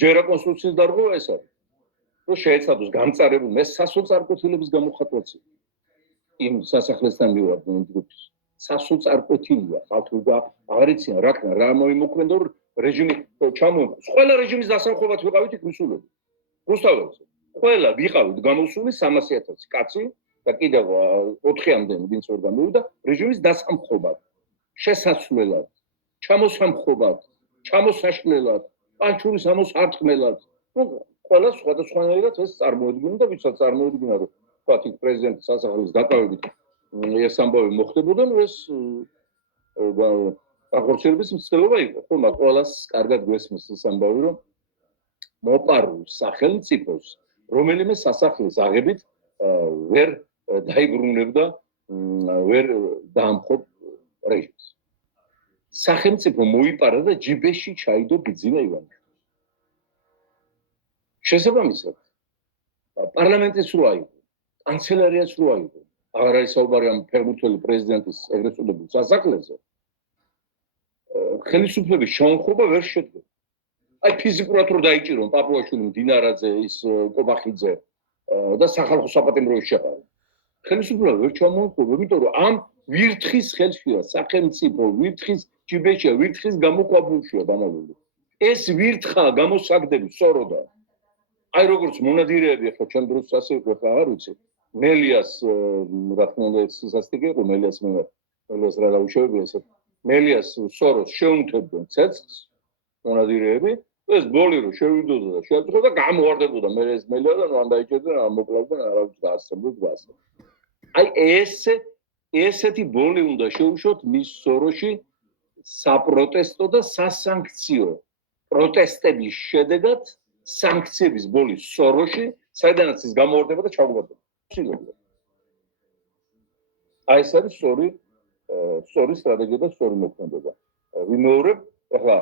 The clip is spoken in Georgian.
ჯერა კონსტიტუციის დარღვევა ეს არის. რომ შეეცადოს გამწარებულ მე სასოწარკვეთილების გამოხატვაც იმ სასახლესთან მივარდნენ იმ ჯგუფის. სასოწარკვეთილია ხალხი აღარ იციან რა მოიმოქმედო რეჟიმი ჩამოყოს. ყველა რეჟიმის დასამხობად ვიყავით იქ მისულები. რუსთაველზე. ყველა ვიყავით გამოსული 300,000 კაცი და კიდევ 4-მდე ვინც ვერ გამოვიდა რეჟიმის დასამხობად. შესაძლებლად, ჩამოსამხობად, ჩამოსაშლელად, პანჩურის ამოსარტყმელად. ყველა სხვადასხვანაირად ეს წარმოედგინა და ვისაც წარმოედგინა რომ თქვათ იქ პრეზიდენტის სასახლის დაკავებით ეს ამბავი მოხდებოდა, ეს ახორციელების მცდელობა იყო. ხო, მაგრამ ყველას კარგად გვესმის ეს ამბავი, რომ მოპარულ სახელმწიფოს რომელიმე სასახლის აღებით ვერ დაიბრუნებდა, ვერ დაამხობ რეჟიმს. სახელმწიფო მოიპარა და ჯიბეში ჩაიდო ბიძინა ივანიშვილი. შესაბამისად, პარლამენტიც რო აიღო, კანცელერიაც რო აიღო, აღარ არის საუბარი ამ ფეხბურთელი პრეზიდენტის ეგრეთ წოდებულ სასახლეზე. ხელისუფლების შემოხობა ვერ შედგება. აი ფიზიკურად რო დაიჭირონ პაპუაშვილი, მდინარაძე, ის კობახიძე და სახალხო საპატიმროების შეყარა. ხელისუფლება ვერ ჩამოყობა, იმიტომ რომ ამ ვირთხის ხელშია სახელმწიფო, ვირთხის ჯიბეშია, ვირთხის გამოქვაბულშია დამალული. ეს ვირთხა გამოსაგდები სწოროდა. აი როგორც მონადირეები ხო ჩემ დროს ასე იყო, აღარ ვიცი. მელიას რა თქმა უნდა სისასტიკე იყო, მელიას რა დაუშავებია ესე. მელიას სოროს შეუნთებდნენ ცეცხლს მონადირეები, ეს ბოლი რო შევიდოდა და შეაწყვეტა და გამოواردებოდა მე ეს მელია და ან დაიჭერდნენ, ან მოკლავდნენ, არავის გაასწრებდნენ. აი ესეთი ბოლი უნდა შეუშვოთ მის სოროში საპროტესტო და სასანქციო პროტესტების შედეგად სანქციების ბოლი სოროში, საიდანაც ის გამოواردება და ჩაუგარდება. აი ეს არის სწორი სტრატეგია და სწორი მოქმედება. ვიმეორებ, ახლა